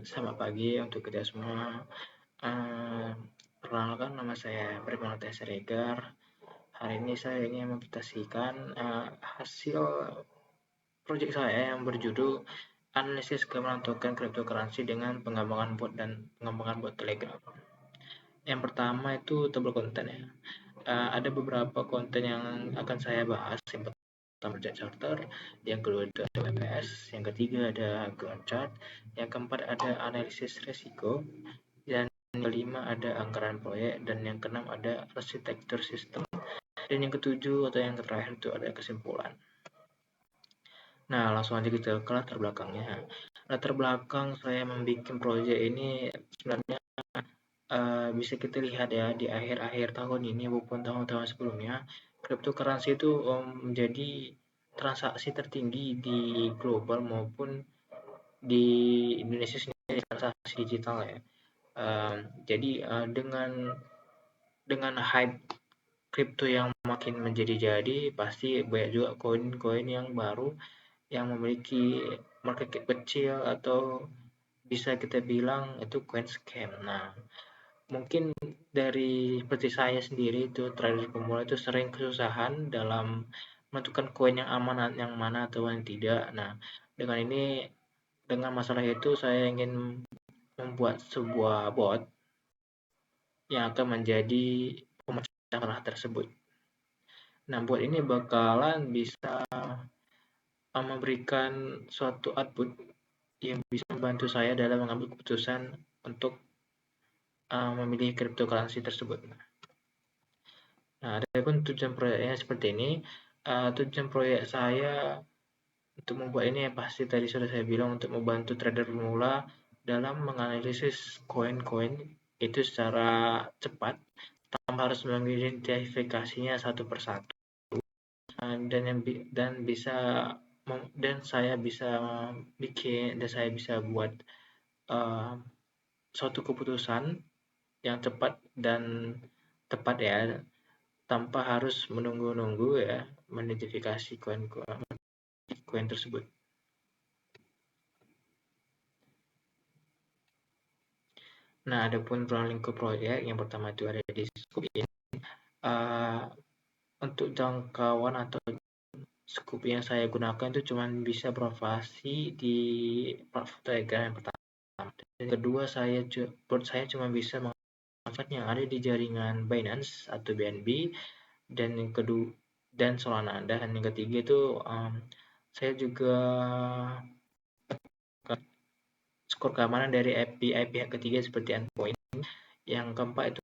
Selamat pagi untuk kita semua. Perkenalkan, nama saya Primanata Siregar. Hari ini saya ingin mempresentasikan hasil proyek saya yang berjudul Analisis Keamanan Token Cryptocurrency dengan Pengembangan Bot dan Pengembangan Bot Telegram. Yang pertama itu table konten ya. Ada beberapa konten yang akan saya bahas. Yang pertama chart charter, yang kedua ada WPS, yang ketiga ada ground chart, yang keempat ada analisis resiko, dan yang kelima ada anggaran proyek, dan yang keenam ada arsitektur sistem, dan yang ketujuh atau yang terakhir itu ada kesimpulan. Nah, langsung aja kita ke latar belakangnya. Latar belakang saya membuat proyek ini sebenarnya bisa kita lihat ya di akhir-akhir tahun ini maupun tahun-tahun sebelumnya, cryptocurrency itu menjadi transaksi tertinggi di global maupun di Indonesia sendiri, transaksi digital ya. Jadi dengan hype kripto yang makin menjadi-jadi, pasti banyak juga koin-koin yang baru yang memiliki market cap kecil atau bisa kita bilang itu coin scam. Nah, mungkin dari seperti saya sendiri itu trader pemula itu sering kesusahan dalam menentukan koin yang aman yang mana atau yang tidak. Nah, dengan masalah itu saya ingin membuat sebuah bot yang akan menjadi pemecah masalah tersebut. Nah, bot ini bakalan bisa memberikan suatu output yang bisa membantu saya dalam mengambil keputusan untuk memilih cryptocurrency tersebut. Nah, adapun tujuan proyeknya seperti ini. Tujuan proyek saya untuk membuat ini ya pasti tadi sudah saya bilang untuk membantu trader pemula dalam menganalisis koin-koin itu secara cepat tanpa harus mengidentifikasinya satu persatu. Dan saya bisa buat suatu keputusan yang cepat dan tepat ya, tanpa harus menunggu-nunggu ya mengidentifikasi koin tersebut. Nah, adapun ruang lingkup proyek yang pertama itu ada di scope ini. Untuk jangkauan atau scope yang saya gunakan itu cuma bisa beroperasi di platform Telegram yang pertama. Dan kedua, saya cuma bisa memanfaatkan yang ada di jaringan Binance atau BNB, dan yang kedua dan Solana. Dan yang ketiga itu saya juga skor keamanan dari API pihak ketiga seperti endpoint. Yang keempat itu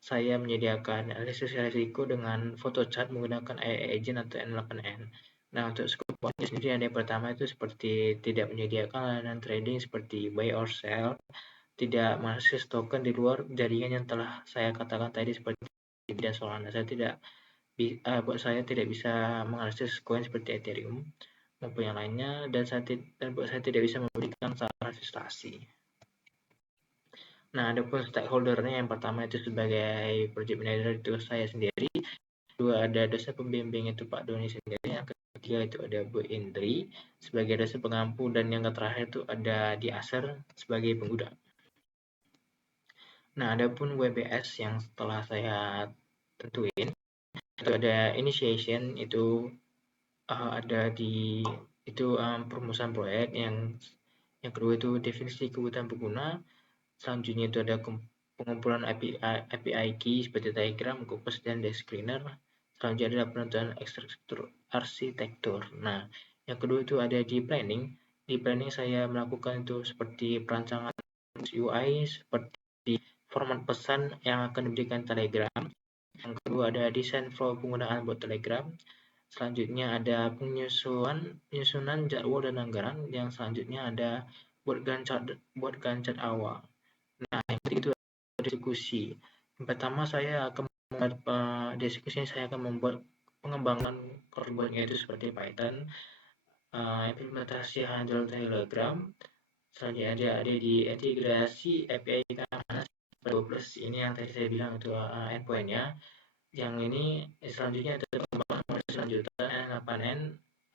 saya menyediakan analisis risiko dengan photo chart menggunakan AI agent atau N8N. Nah, untuk skop sendiri yang pertama itu seperti tidak menyediakan layanan trading seperti buy or sell, tidak mengakses token di luar jaringan yang telah saya katakan tadi seperti dan Solana. Buat saya tidak bisa mengakses koin seperti Ethereum maupun yang lainnya, dan buat saya tidak bisa memberikan saran investasi. Nah, adapun stakeholdernya yang pertama itu sebagai project manager itu saya sendiri, kedua ada dosen pembimbing itu Pak Doni sendiri, yang ketiga itu ada Bu Indri sebagai dosen pengampu, dan yang terakhir itu ada di Aser sebagai pengguna. Nah, adapun WBS yang setelah saya tentuin itu ada initiation, itu ada di perumusan proyek, yang kedua itu definisi kebutuhan pengguna, selanjutnya itu ada pengumpulan API key seperti diagram, Cocos, dan Screener. Selanjutnya ada penentuan arsitektur. Nah, yang kedua itu ada di planning. Di planning saya melakukan itu seperti perancangan UI, seperti format pesan yang akan diberikan Telegram. Yang kedua ada desain flow penggunaan buat Telegram. Selanjutnya ada penyusunan jadwal dan anggaran. Yang selanjutnya ada buat Gantt chart awal. Nah, yang ketiga itu diskusi. Yang pertama saya akan membuat pengembangan core buatnya itu seperti Python, implementasi handle Telegram. Selanjutnya ada di integrasi API keamanan plus ini yang tadi saya bilang itu endpoint-nya. Yang ini selanjutnya ada pengembangan selanjutnya N8N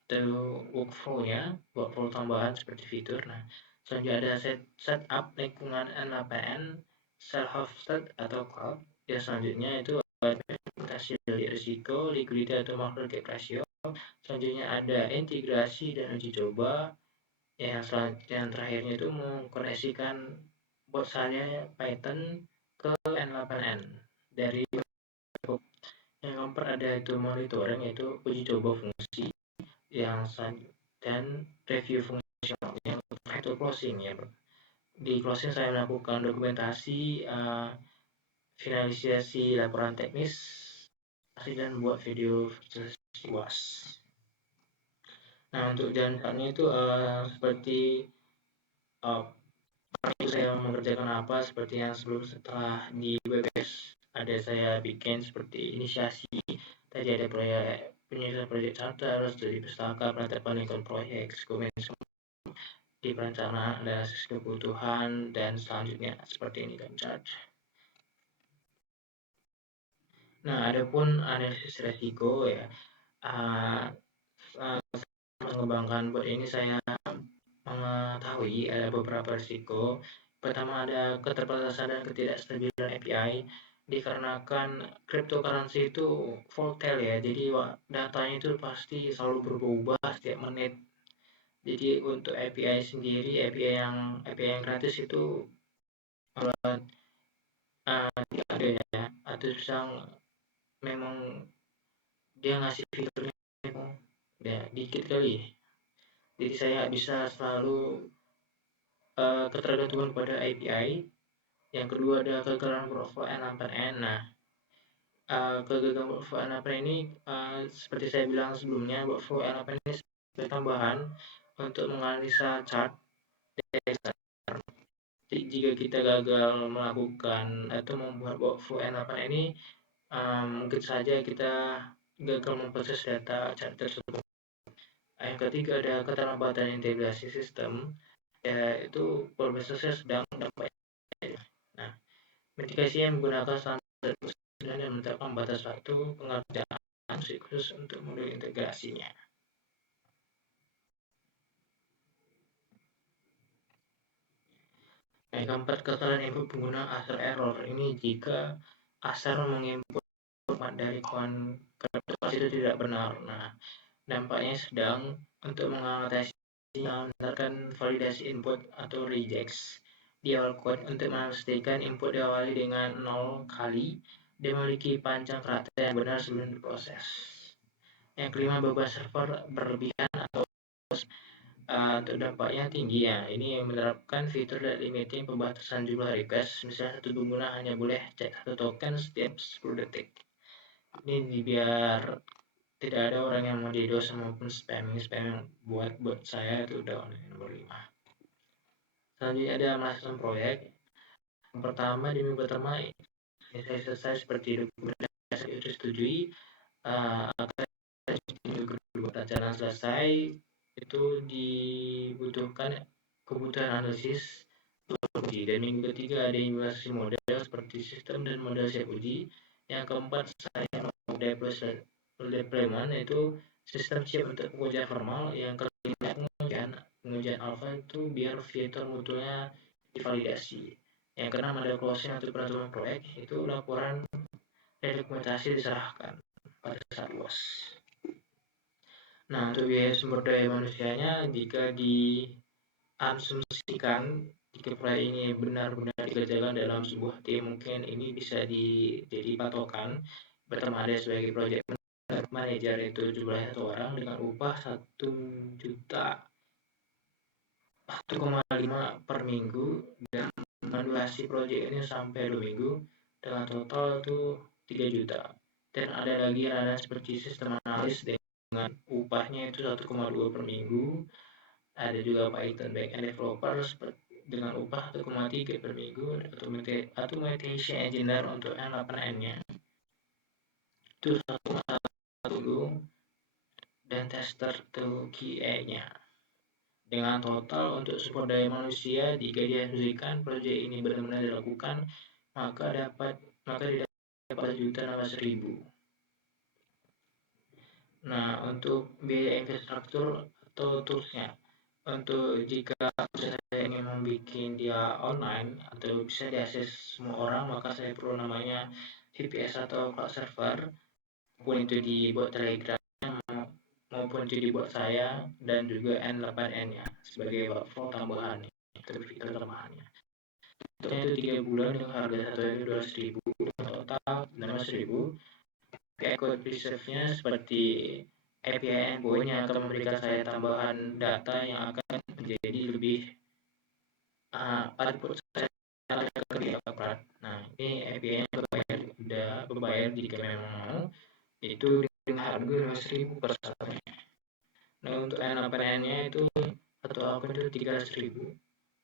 atau workflow tambahan seperti fitur. Nah, Selanjutnya ada setup lingkungan N8N, self-hosted atau cloud. Ya, selanjutnya itu implementasi dari risiko, liquidity atau market cap ratio. Selanjutnya ada integrasi dan uji coba. Yang terakhirnya itu mengkoneksikan bot saya Python ke N8N dari yang keempat ada itu monitoring, yaitu uji coba fungsi yang dan review fungsional. Yang terakhir itu closing ya. Di closing saya melakukan dokumentasi, finalisasi laporan teknis, dan buat video UAS. Nah, untuk jalannya itu seperti saya mengerjakan apa seperti yang sebelum setelah di WBS ada saya bikin seperti inisiasi, tadi ada proyek penyusunan proyek charter, studi pustaka, penetapan lingkungan proyek, dokumen di perencanaan, analisis kebutuhan, dan selanjutnya seperti ini kan chart. Nah, adapun analisis resiko ya, mengembangkan bot ini saya mengetahui ada beberapa risiko. Pertama ada keterbatasan dan ketidakstabilan API dikarenakan cryptocurrency itu volatile ya, jadi datanya itu pasti selalu berubah setiap menit. Jadi untuk API sendiri, API yang gratis itu tidak ada ya, atau bisa memang dia ngasih fiturnya ya dikit kali. Jadi saya bisa selalu ketergantungan pada API. Yang kedua ada kegagalan workflow N8N. Nah, kegagalan workflow N8N ini seperti saya bilang sebelumnya, workflow N8N ini sebagai tambahan untuk menganalisa chart. Jadi jika kita gagal melakukan atau membuat workflow N8N ini, mungkin saja kita gagal memproses data chart tersebut. Yang ketiga ada keterlambatan integrasi sistem, yaitu prosesnya sedang dapat. Nah, mitigasi yang menggunakan standar dan menetapkan batas waktu pengerjaan siklus untuk modul integrasinya. Yang keempat, kesalahan input pengguna asal error. Ini jika asal menginput format dari konverter itu tidak benar. Nah, dampaknya sedang untuk mengatasi menggunakan validasi input atau rejects di awal code untuk memastikan input diawali dengan 0 kali dan memiliki panjang karakter yang benar sebelum diproses. Yang kelima, beban server berlebihan atau untuk dampaknya tinggi ya. Ini menerapkan fitur dan limiting pembatasan jumlah request. Misalnya satu pengguna hanya boleh cek satu token setiap 10 detik. Ini biar tidak ada orang yang mau DDoS maupun spam buat saya itu udah nomor 5. Selanjutnya ada melaksanakan proyek. Yang pertama di minggu pertama ini saya selesai seperti dokumentasi itu disetujui. Akan minggu kedua rancangan selesai itu dibutuhkan kebutuhan analisis uji, dan minggu ketiga ada implementasi model seperti sistem dan model siap uji. Yang keempat saya mau deployment, yaitu sistem siap untuk pengujian formal. Yang kelima pengujian alpha itu biar fitur mutunya divalidasi. Yang keenam ada closing untuk penentuan proyek, itu laporan dokumentasi diserahkan pada saat luas. Nah, untuk biaya sumber daya manusianya, jika diasumsikan jika proyek ini benar-benar dikerjakan dalam sebuah tim, mungkin ini bisa jadi patokan. Pertama ada sebagai project manager itu jumlahnya 1 orang dengan upah 1,5 per minggu, dan durasi proyek ini sampai 2 minggu dengan total itu 3 juta. Dan ada lagi yang ada seperti sistem analis dengan upahnya itu 1,2 per minggu. Ada juga Python backend developer dengan upah 1,3 per minggu, automation engineer untuk N8N-nya itu 1,1, dan tester to QA-nya. Dengan total untuk sumber daya manusia, jika diasumsikan proyek ini benar-benar dilakukan, maka didapat 1.600.000. Nah, untuk biaya infrastruktur atau toolsnya, Untuk jika saya ingin membuat dia online atau bisa diakses semua orang, maka saya perlu namanya VPS atau cloud server, maupun itu dibuat Telegram maupun itu dibuat saya, dan juga N8N-nya sebagai workflow tambahan itu fitur tambahannya. Untuknya itu 3 bulan dengan harga satu itu 200.000, total 16.000. API code preserve-nya seperti API endpoint-nya akan memberikan saya tambahan data yang akan menjadi lebih output saya lebih akurat. Nah, ini API-nya berbayar jika memang mau, yaitu dengan harga 200.000 per satunya. Nah, untuk N8N-nya itu satu akun itu 300.000,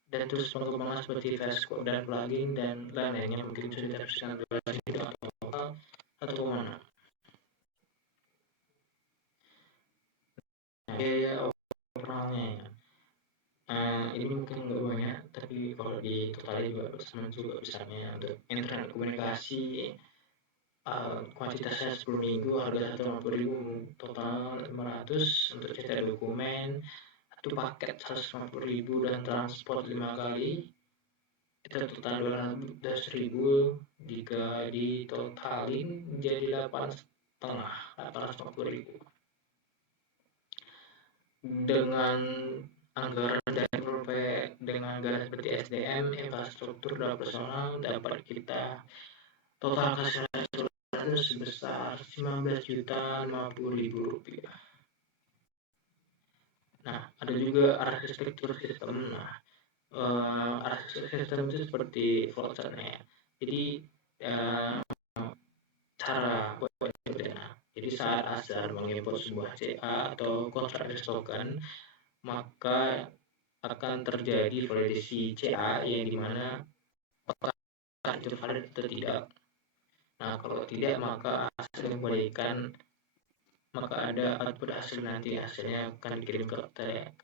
dan terus pengembangan seperti VS Code dan plugin dan lain-lainnya mungkin sudah tersedia dengan total 1,6. Nah, biaya overallnya ya. Ini mungkin nggak banyak, tapi kalau di total juga sama juga besarnya. Untuk internet komunikasi, kuantitasnya 10 minggu, harga 150.000, total 500. Untuk cetak dokumen, satu paket 150.000 dan transport 5 kali, itu total 200.000. Jika ditotalin menjadi 850.000 dengan anggaran dari proyek, dengan anggaran seperti SDM, infrastruktur, dan personal, dapat kita total hasilnya sebesar 19.050.000 rupiah. Nah, ada juga arsitektur sistem. Nah, arsitektur sistem itu seperti flowchart-nya. Jadi cara buatnya berbeda. Jadi saat Azhar mengimport sebuah CA atau contract token, maka akan terjadi validasi CA yang dimana apakah itu valid atau tidak. Nah, kalau tidak, maka hasil yang diberikan, maka ada output hasil, nanti hasilnya akan dikirim ke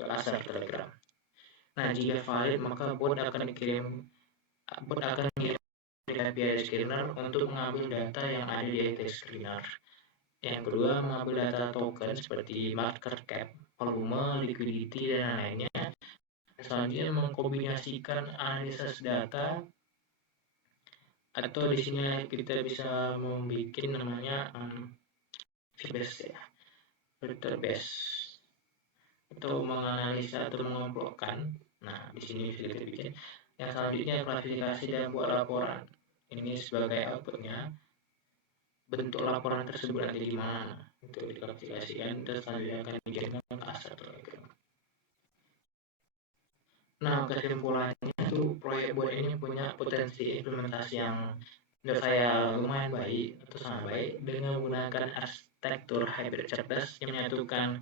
Azhar Telegram. Nah, jika valid, maka bot akan mengirim API screener untuk mengambil data yang ada di API screener. Yang kedua, mengambil data token seperti market cap, volume, liquidity, dan lainnya. Selanjutnya, mengkombinasikan analisis data, atau di sini kita bisa membuat namanya filter ya, filter base, atau menganalisa atau mengelompokkan. Nah, di sini bisa kita bikin. Yang selanjutnya, klasifikasi dan buat laporan. Ini sebagai outputnya, bentuk laporan tersebut nanti di mana itu diklasifikasikan, dan selanjutnya akan dikirimkan ke Azhar Telegram. Nah, kesimpulannya itu proyek buat ini punya potensi implementasi yang menurut saya lumayan baik atau sangat baik, dengan menggunakan arsitektur hybrid cerdas yang menyatukan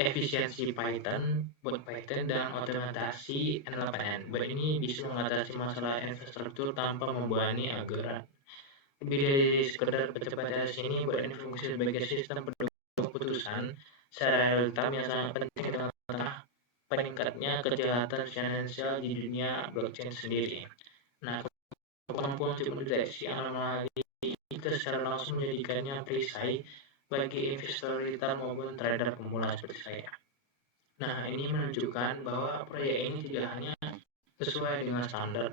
efisiensi Python, buat Python, dan otomatisasi N8N. Buat ini bisa mengatasi masalah infrastruktur tanpa membebani anggaran. Lebih dari sekedar percepatan ini, buat ini fungsi sebagai sistem keputusan secara real time yang sangat penting dengan peningkatnya kejahatan finansial di dunia blockchain sendiri. Nah, kemampuan untuk mendeteksi anomali itu secara langsung menjadikannya perisai bagi investor retail maupun trader pemula seperti saya. Nah, ini menunjukkan bahwa proyek ini tidak hanya sesuai dengan standar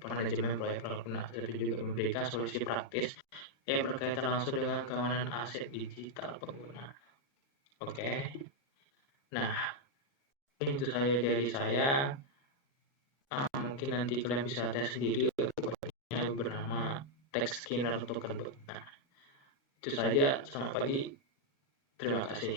manajemen proyek pengguna, tetapi juga memberikan solusi praktis yang berkaitan langsung dengan keamanan aset digital pengguna. Oke. Nah, itu saja dari saya. Mungkin nanti kalian bisa tes sendiri, yang bernama text skinner token. Nah, itu saja. Selamat pagi. Terima kasih.